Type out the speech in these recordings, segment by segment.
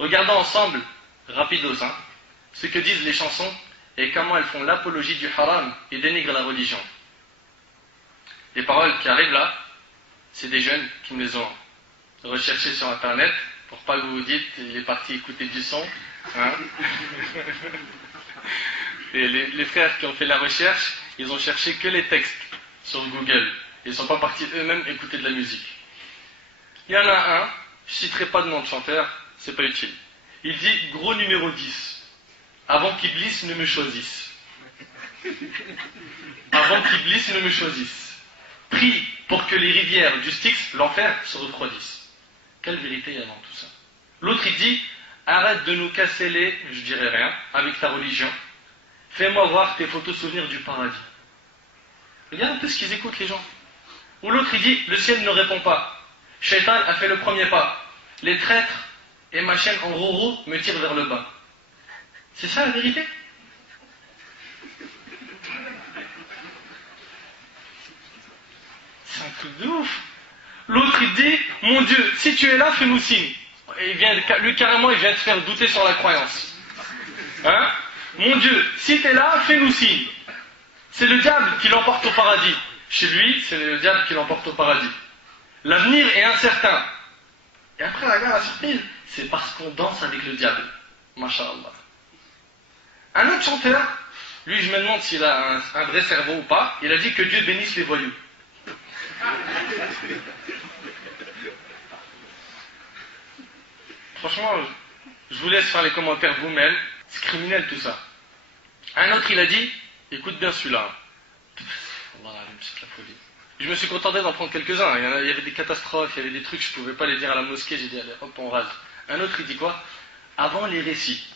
Regardons ensemble, rapidos, ce que disent les chansons et comment elles font l'apologie du haram et dénigrent la religion. Les paroles qui arrivent là, c'est des jeunes qui me les ont recherchées sur internet, pour pas que vous vous dites, il est parti écouter du son. Et les frères qui ont fait la recherche, ils ont cherché que les textes sur Google. Ils ne sont pas partis eux-mêmes écouter de la musique. Il y en a un, je ne citerai pas de nom de chanteur, c'est pas utile. Il dit, gros numéro 10, avant qu'Iblis ne me choisisse. Avant qu'Iblis ne me choisisse. Prie pour que les rivières du Styx, l'enfer, se refroidissent. Quelle vérité il y a dans tout ça? L'autre il dit, arrête de nous casser les, je dirais rien, avec ta religion. Fais-moi voir tes photos souvenirs du paradis. Regarde un peu ce qu'ils écoutent les gens. Ou l'autre il dit, le ciel ne répond pas. Shaitan a fait le premier pas. Les traîtres et ma chaîne en roro me tirent vers le bas. C'est ça la vérité? C'est un truc de ouf. L'autre il dit, mon Dieu, si tu es là, fais-nous signe. Et lui carrément il vient te faire douter sur la croyance. Mon Dieu, si tu es là, fais-nous signe. C'est le diable qui l'emporte au paradis. Chez lui, c'est le diable qui l'emporte au paradis. L'avenir est incertain. Et après, regarde la surprise, c'est parce qu'on danse avec le diable. Masha'Allah. Un autre chanteur, lui je me demande s'il a un vrai cerveau ou pas, il a dit que Dieu bénisse les voyous. Franchement, je vous laisse faire les commentaires vous-même. C'est criminel tout ça. Un autre il a dit, écoute bien celui-là. C'est la folie. Je me suis contenté d'en prendre quelques-uns. Il y avait des catastrophes, il y avait des trucs, je ne pouvais pas les dire à la mosquée, j'ai dit allez hop on rase. Un autre il dit quoi? Avant les récits,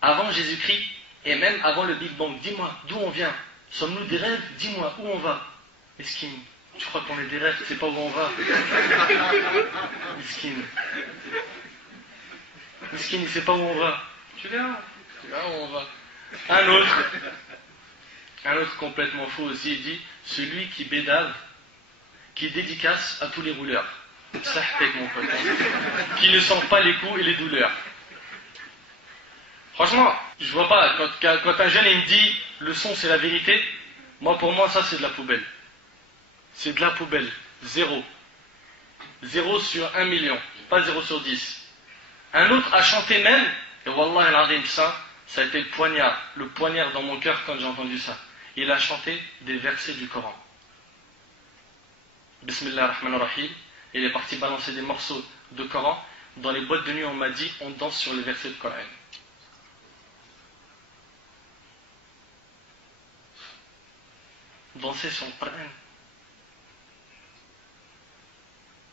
avant Jésus-Christ et même avant le Big Bang, dis-moi d'où on vient. Sommes-nous des rêves? Dis-moi où on va. Mesquine, tu crois qu'on est des rêves, tu sais pas où on va? Mesquine. Mesquine, il sait pas où on va. Tu verras où on va. Un autre complètement faux aussi, il dit, celui qui bédave, qui dédicace à tous les rouleurs. Ça, avec mon pote. Qui ne sent pas les coups et les douleurs. Franchement, je vois pas, quand un jeune il me dit, le son c'est la vérité, pour moi ça c'est de la poubelle. C'est de la poubelle. 0. 0 sur 1 million, pas 0 sur 10. Un autre a chanté même, et Wallah al-Azim, ça a été le poignard dans mon cœur quand j'ai entendu ça. Il a chanté des versets du Coran. Bismillah ar-Rahman ar-Rahim. Il est parti balancer des morceaux de Coran. Dans les boîtes de nuit, on m'a dit, on danse sur les versets du Coran. Danser sur le Coran.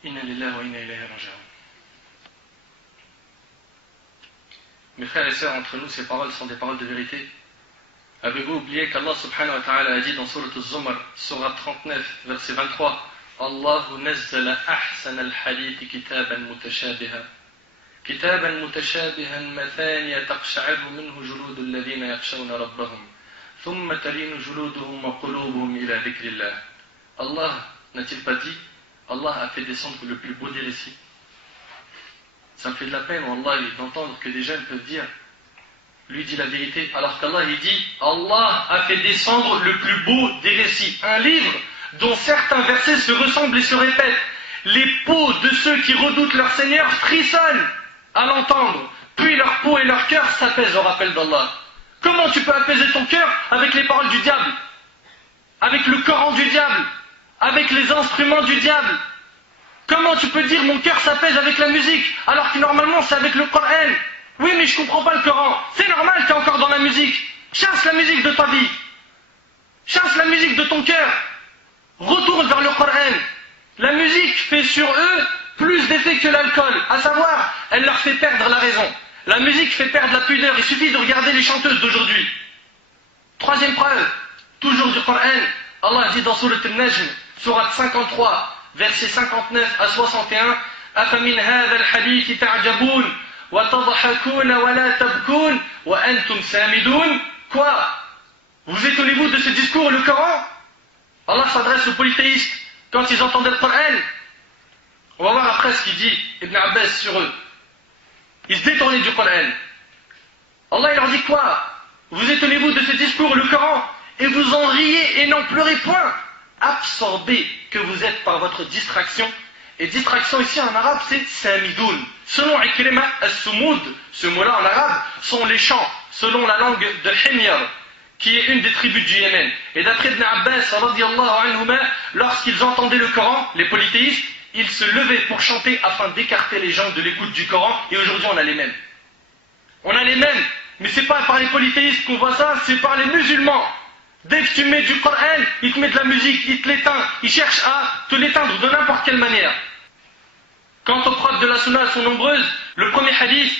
Inna lillahi wa inna ilayhi raji'un. Mes frères et sœurs, entre nous, ces paroles sont des paroles de vérité. Avez-vous oublié qu'Allah subhanahu wa ta'ala a dit dans Surat al-Zumar, Surat 39, verset 23, Allahu nazzala ahsan al-hadith kitaban mutashabiha. Kitaban mutashabihan mathaniya taqsha'aru minhu juludu alladhina yakhshawna rabbahum. Thumma talinu juluduhum wa qulubuhum ila dhikrillah. Allah n'a-t-il pas dit, Allah a fait descendre le plus beau des récits. Ça me fait de la peine, wallah, d'entendre que des jeunes peuvent dire, lui dit la vérité, alors qu'Allah il dit, Allah a fait descendre le plus beau des récits, un livre dont certains versets se ressemblent et se répètent. Les peaux de ceux qui redoutent leur Seigneur frissonnent à l'entendre, puis leur peau et leur cœur s'apaisent au rappel d'Allah. Comment tu peux apaiser ton cœur avec les paroles du diable, avec le Coran du diable, avec les instruments du diable? Comment tu peux dire mon cœur s'apaise avec la musique, alors que normalement c'est avec le Coran? Oui, mais je comprends pas le Coran. C'est normal, tu es encore dans la musique. Chasse la musique de ta vie. Chasse la musique de ton cœur. Retourne vers le Coran. La musique fait sur eux plus d'effet que l'alcool. À savoir, elle leur fait perdre la raison. La musique fait perdre la pudeur. Il suffit de regarder les chanteuses d'aujourd'hui. Troisième preuve, toujours du Coran. Allah dit dans Surat al-Najm, Surat 53, versets 59 à 61, أَفَمِنْ هَذَا الْحَدِيثِ تَعْجَبُونَ وَتَضْحَكُونَ وَلَا تَبْكُونَ وَأَنْتُمْ سَامِدُونَ. Quoi? Vous étonnez-vous de ce discours, le Coran? Allah s'adresse aux polythéistes quand ils entendaient le Coran. On va voir après ce qu'il dit Ibn Abbas sur eux. Ils se détournaient journée du Coran. Allah il leur dit quoi? Vous étonnez-vous de ce discours, le Coran, et vous en riez et n'en pleurez point. Absorbés que vous êtes par votre distraction. Et distraction ici en arabe c'est samidoun. Selon Ikrima as-Sumud, ce mot-là en arabe sont les chants, selon la langue de Himyar, qui est une des tribus du Yémen. Et d'après Ibn Abbas, lorsqu'ils entendaient le Coran, les polythéistes, ils se levaient pour chanter afin d'écarter les gens de l'écoute du Coran. Et aujourd'hui on a les mêmes. On a les mêmes, mais c'est pas par les polythéistes qu'on voit ça, c'est par les musulmans. Dès que tu mets du Coran, il te met de la musique, il te l'éteint, il cherche à te l'éteindre de n'importe quelle manière. Quant aux preuves de la sunna, elles sont nombreuses. Le premier hadith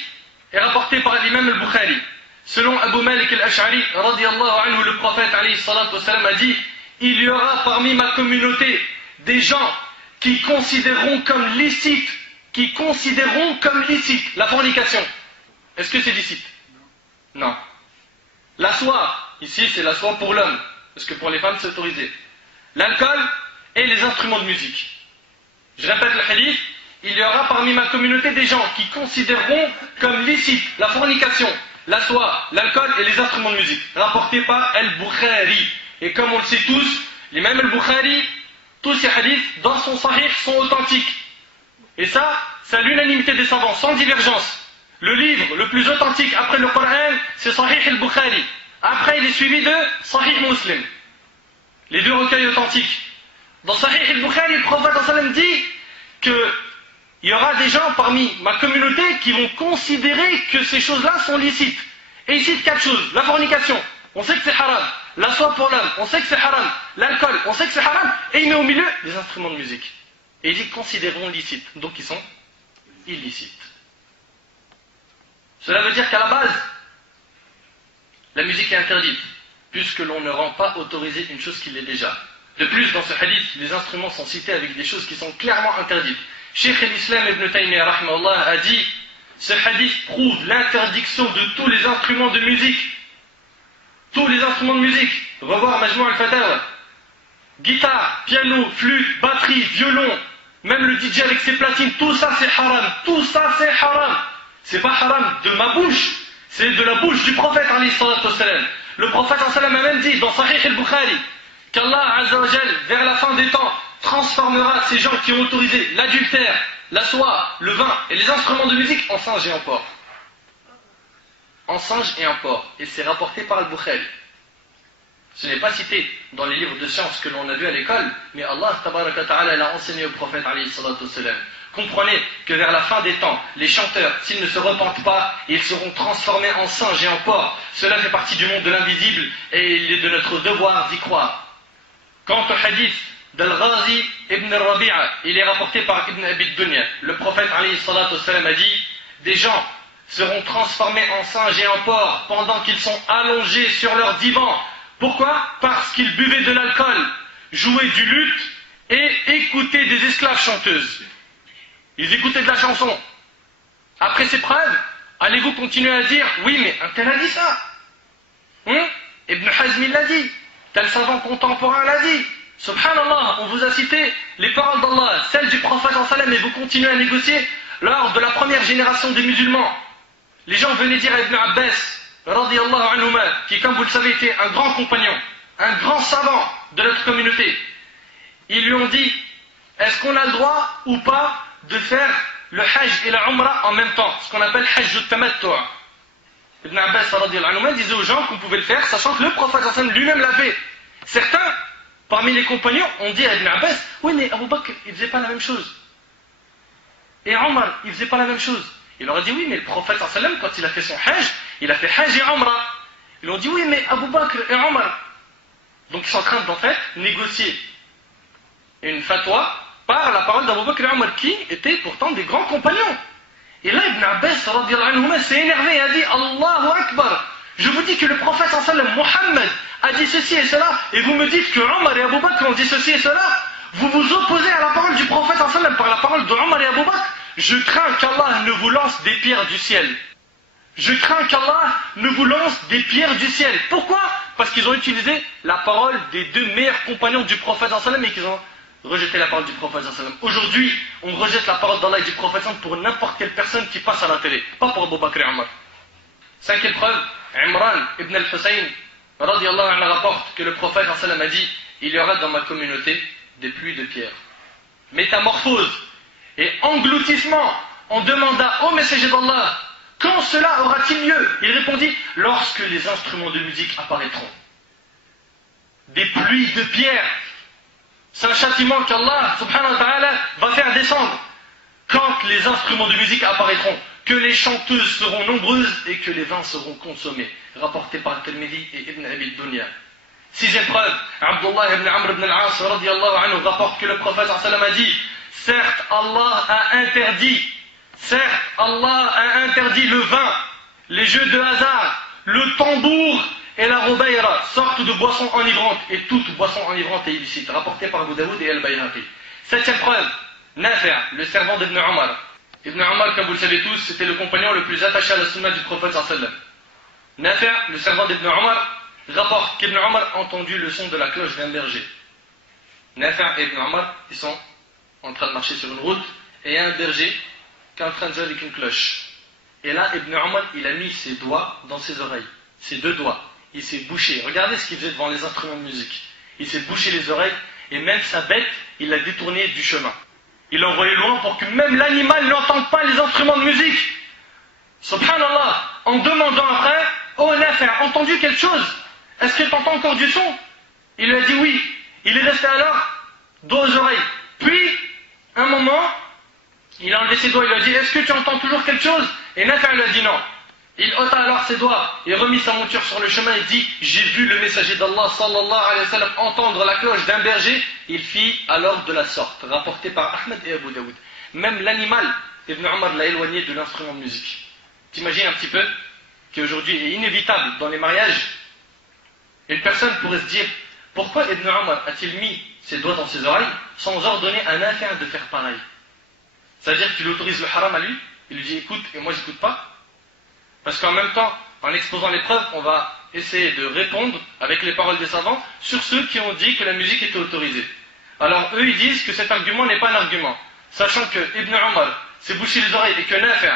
est rapporté par l'imam al-Bukhari. Selon Abu Malik al-Ash'ari, radiyallahu anhu, le prophète alayhi salatu wassalam a dit: il y aura parmi ma communauté des gens qui considéreront comme licite la fornication. Est-ce que c'est licite? Non. La soie, ici c'est la soie pour l'homme, parce que pour les femmes c'est autorisé. L'alcool et les instruments de musique. Je répète le hadith: il y aura parmi ma communauté des gens qui considéreront comme licite la fornication, la soie, l'alcool et les instruments de musique. Rapporté par Al-Bukhari. Et comme on le sait tous, l'imam Al-Bukhari, tous ces hadiths dans son sahih sont authentiques. Et ça, c'est à l'unanimité des savants, sans divergence. Le livre le plus authentique après le Coran, c'est Sahih Al-Bukhari. Après, il est suivi de Sahih Muslim. Les deux recueils authentiques. Dans Sahih Al-Bukhari, le prophète sallam dit que il y aura des gens parmi ma communauté qui vont considérer que ces choses-là sont licites. Et il cite 4 choses. La fornication, on sait que c'est haram. La soie pour l'homme, on sait que c'est haram. L'alcool, on sait que c'est haram. Et il met au milieu les instruments de musique. Et il dit considérons licites. Donc ils sont illicites. Cela veut dire qu'à la base, la musique est interdite, puisque l'on ne rend pas autorisé une chose qui l'est déjà. De plus, dans ce hadith, les instruments sont cités avec des choses qui sont clairement interdites. Cheikh al-Islam ibn Taymiyyah rahimahullah a dit: ce hadith prouve l'interdiction de tous les instruments de musique. Tous les instruments de musique. Revoir Majmou' al-Fatawa. Guitare, piano, flûte, batterie, violon, même le DJ avec ses platines, tout ça c'est haram. Tout ça c'est haram. C'est pas haram de ma bouche, c'est de la bouche du prophète alayhi salatu wassalam. Le prophète sallam a même dit dans Sahih al-Bukhari qu'Allah azza wa jal, vers la fin des temps, transformera ces gens qui ont autorisé l'adultère, la soie, le vin et les instruments de musique en singes et en porcs. En singes et en porcs. Et c'est rapporté par Al-Bukhari. Ce n'est pas cité dans les livres de sciences que l'on a vu à l'école, mais Allah tabaraka ta'ala l'a enseigné au prophète alayhi salatu wassalam. Comprenez que vers la fin des temps, les chanteurs, s'ils ne se repentent pas, ils seront transformés en singes et en porcs. Cela fait partie du monde de l'invisible et il est de notre devoir d'y croire. Quant au hadith d'Al-Ghazi ibn Rabi'a, il est rapporté par Ibn Abi Dunya. Le prophète alayhi salatu wassalam a dit: des gens seront transformés en singes et en porcs pendant qu'ils sont allongés sur leur divan. Pourquoi? Parce qu'ils buvaient de l'alcool, jouaient du luth et écoutaient des esclaves chanteuses. Ils écoutaient de la chanson. Après ces preuves, allez-vous continuer à dire: oui, mais un tel a dit ça. Ibn Hazm l'a dit. Tel savant contemporain l'a dit. Subhanallah, on vous a cité les paroles d'Allah, celles du prophète sallam, et vous continuez à négocier lors de la première génération des musulmans. Les gens venaient dire à Ibn Abbas, radiyallahu anhuma, qui, comme vous le savez, était un grand compagnon, un grand savant de notre communauté. Ils lui ont dit: est-ce qu'on a le droit ou pas de faire le hajj et la umrah en même temps, ce qu'on appelle hajj al-tamattu'. Ibn Abbas radiyallahu anhu disait aux gens qu'on pouvait le faire, sachant que le prophète lui-même l'a fait. Certains, parmi les compagnons, ont dit à Ibn Abbas: oui, mais Abu Bakr, il faisait pas la même chose. Et Omar, il faisait pas la même chose. Il leur a dit: oui, mais le prophète quand il a fait son hajj, il a fait hajj et umrah. Ils ont dit: oui, mais Abu Bakr et Omar. Donc ils sont en train d'en fait négocier une fatwa par la parole d'Abu Bakr et Omar, qui étaient pourtant des grands compagnons. Et là, Ibn Abbas radiyallahu anhu s'est énervé et a dit: Allahu Akbar, je vous dis que le prophète Mohammed a dit ceci et cela, et vous me dites que Omar et Abu Bakr ont dit ceci et cela. Vous vous opposez à la parole du prophète par la parole de Omar et Abu Bakr. Je crains qu'Allah ne vous lance des pierres du ciel. Je crains qu'Allah ne vous lance des pierres du ciel. Pourquoi? Parce qu'ils ont utilisé la parole des deux meilleurs compagnons du prophète et qu'ils ont rejeter la parole du prophète sallallahu alayhi wa sallam. Aujourd'hui, on rejette la parole d'Allah et du prophète sallallahu alayhi wa sallam pour n'importe quelle personne qui passe à la télé, pas pour Abu Bakr et Omar. Cinquième preuve, Imran ibn al-Hussein radiyallahu anhu rapporte que le prophète sallallahu alayhi wa sallam a dit: il y aura dans ma communauté des pluies de pierres. Métamorphose et engloutissement. On demanda au messager d'Allah: quand cela aura-t-il lieu? Il répondit: lorsque les instruments de musique apparaîtront. Des pluies de pierres. C'est un châtiment qu'Allah subhanahu wa ta'ala va faire descendre quand les instruments de musique apparaîtront, que les chanteuses seront nombreuses et que les vins seront consommés. Rapporté par Tirmidhi et Ibn Abi Dunya. Sixième preuve, Abdullah ibn Amr ibn al-As radiyallahu anhu rapporte que le prophète sallallahu alayhi wa sallam a dit: certes Allah a interdit le vin, les jeux de hasard, le tambour et la rubayra, sorte de boisson enivrante, et toute boisson enivrante est illicite. Rapporté par Abu Daoud et Al-Bayhaqi. Septième preuve, Nafi', le servant d'Ibn Omar. Ibn Omar, comme vous le savez tous, c'était le compagnon le plus attaché à la sunna du prophète sallallahu alayhi wa sallam. Nafi', le servant d'Ibn Omar, rapporte qu'Ibn Omar a entendu le son de la cloche d'un berger. Nafi' et Ibn Omar, ils sont en train de marcher sur une route, et il y a un berger qui est en train de jouer avec une cloche. Et là, Ibn Omar, il a mis ses doigts dans ses oreilles, ses deux doigts. Il s'est bouché. Regardez ce qu'il faisait devant les instruments de musique. Il s'est bouché les oreilles, et même sa bête, il l'a détournée du chemin. Il l'a envoyé loin pour que même l'animal n'entende pas les instruments de musique. Subhanallah, en demandant après: oh Nafi', as entendu quelque chose? Est-ce que tu entends encore du son? Il lui a dit oui. Il est resté alors, dos aux oreilles. Puis, un moment, il a enlevé ses doigts, il lui a dit: est-ce que tu entends toujours quelque chose? Et Nafi' lui a dit non. Il ôta alors ses doigts et remit sa monture sur le chemin et dit: j'ai vu le messager d'Allah sallallahu alayhi wa sallam entendre la cloche d'un berger. Il fit alors de la sorte, rapporté par Ahmed et Abu Daoud. Même l'animal, Ibn Omar l'a éloigné de l'instrument de musique. T'imagines un petit peu qu'aujourd'hui est inévitable dans les mariages. Une personne pourrait se dire: pourquoi Ibn Omar a-t-il mis ses doigts dans ses oreilles sans ordonner à un Nafi' de faire pareil? C'est-à-dire qu'il autorise le haram à lui, il lui dit: écoute, et moi j'écoute pas. Parce qu'en même temps, en exposant les preuves, on va essayer de répondre avec les paroles des savants sur ceux qui ont dit que la musique était autorisée. Alors eux, ils disent que cet argument n'est pas un argument, sachant que Ibn Omar s'est bouché les oreilles et que Nafi'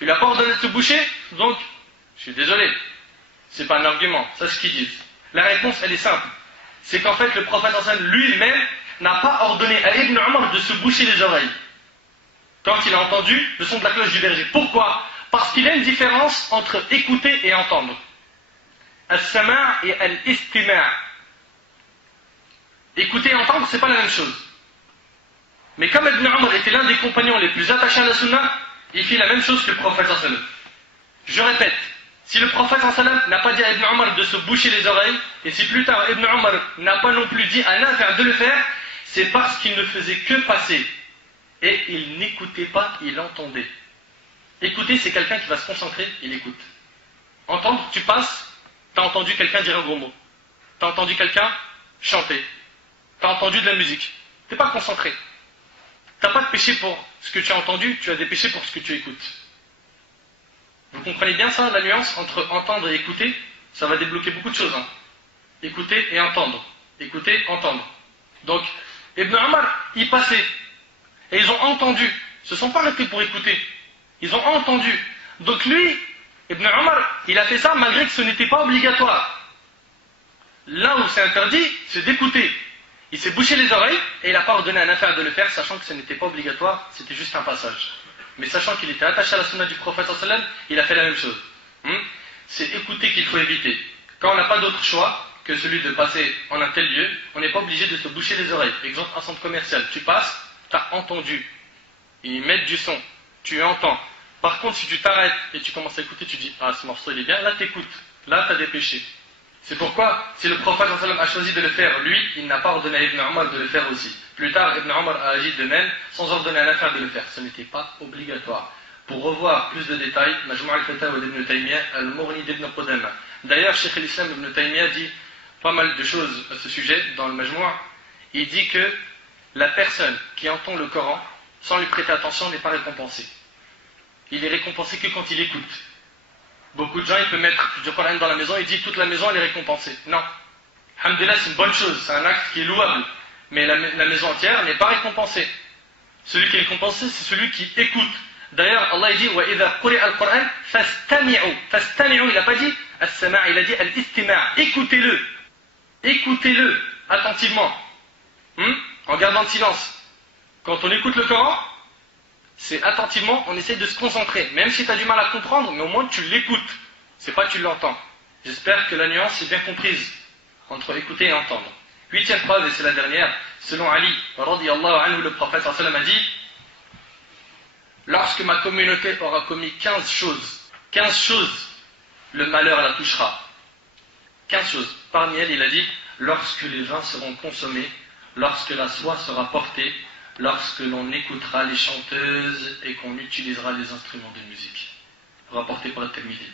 il n'a pas ordonné de se boucher, donc je suis désolé, c'est pas un argument, c'est ce qu'ils disent. La réponse, elle est simple, c'est qu'en fait le prophète lui-même n'a pas ordonné à Ibn Omar de se boucher les oreilles quand il a entendu le son de la cloche du berger. Pourquoi? Parce qu'il y a une différence entre écouter et entendre. As-sama' et al-istima'. Écouter et entendre, c'est pas la même chose. Mais comme Ibn Omar était l'un des compagnons les plus attachés à la sunna, il fit la même chose que le prophète sallallahu alayhi wa sallam. Je répète, si le prophète sallallahu alayhi wa sallam n'a pas dit à Ibn Omar de se boucher les oreilles, et si plus tard Ibn Omar n'a pas non plus dit à Nafi' de le faire, c'est parce qu'il ne faisait que passer. Et il n'écoutait pas, il entendait. Écouter, c'est quelqu'un qui va se concentrer, il écoute. Entendre, tu passes, tu as entendu quelqu'un dire un gros mot. Tu as entendu quelqu'un chanter. Tu as entendu de la musique. Tu n'es pas concentré. Tu n'as pas de péché pour ce que tu as entendu, tu as des péchés pour ce que tu écoutes. Vous comprenez bien ça, la nuance entre entendre et écouter? Ça va débloquer beaucoup de choses. Hein. Écouter et entendre. Écouter, entendre. Donc, Ibn Omar, il passait. Et ils ont entendu. Ils ne se sont pas arrêtés pour écouter. Ils ont entendu. Donc lui, Ibn Omar, il a fait ça malgré que ce n'était pas obligatoire. Là où c'est interdit, c'est d'écouter. Il s'est bouché les oreilles et il n'a pas ordonné à Nafi' de le faire, sachant que ce n'était pas obligatoire, c'était juste un passage. Mais sachant qu'il était attaché à la sunna du prophète sallallahu alayhi wa sallam, il a fait la même chose. C'est écouter qu'il faut éviter. Quand on n'a pas d'autre choix que celui de passer en un tel lieu, on n'est pas obligé de se boucher les oreilles. Exemple, un centre commercial, tu passes, tu as entendu. Ils mettent du son. Tu entends. Par contre, si tu t'arrêtes et tu commences à écouter, tu dis: ah, ce morceau il est bien, là t'écoutes, là tu as des péchés. C'est pourquoi, si le prophète sallallahu alayhi wa sallam a choisi de le faire, lui, il n'a pas ordonné à Ibn Omar de le faire aussi. Plus tard, Ibn Omar a agi de même, sans ordonner à Nafi' de le faire. Ce n'était pas obligatoire. Pour revoir plus de détails, Majmou' al-Fatawa d'Ibn Taymiyyah, Al-Mughni d'Ibn Qudama. D'ailleurs, Cheikh al-Islam Ibn Taymiyyah dit pas mal de choses à ce sujet dans le Majmou'. Il dit que la personne qui entend le Coran, sans lui prêter attention, n'est pas récompensée. Il est récompensé que quand il écoute. Beaucoup de gens, ils peuvent mettre du Coran dans la maison et disent toute la maison elle est récompensée. Non. Alhamdulillah, c'est une bonne chose, c'est un acte qui est louable. mais la maison entière n'est pas récompensée. Celui qui est récompensé, c'est celui qui écoute. D'ailleurs, Allah dit وَإِذَا قُرِئَ الْقُرْآنِ فَاسْتَمِعُوا. Il n'a pas dit as-sama', il a dit al-istima'. Écoutez-le. Écoutez-le attentivement. En gardant le silence. Quand on écoute le Coran, c'est attentivement, on essaie de se concentrer. Même si tu as du mal à comprendre, mais au moins tu l'écoutes. C'est pas que tu l'entends. J'espère que la nuance est bien comprise entre écouter et entendre. 8e preuve, et c'est la dernière, selon Ali, radiyallahu anhu, le prophète sallallahu alayhi wa sallam a dit: lorsque ma communauté aura commis 15 choses, le malheur la touchera. 15 choses. Parmi elles, il a dit: lorsque les vins seront consommés, lorsque la soie sera portée, lorsque l'on écoutera les chanteuses et qu'on utilisera les instruments de musique. Rapporté par le Tirmidhi.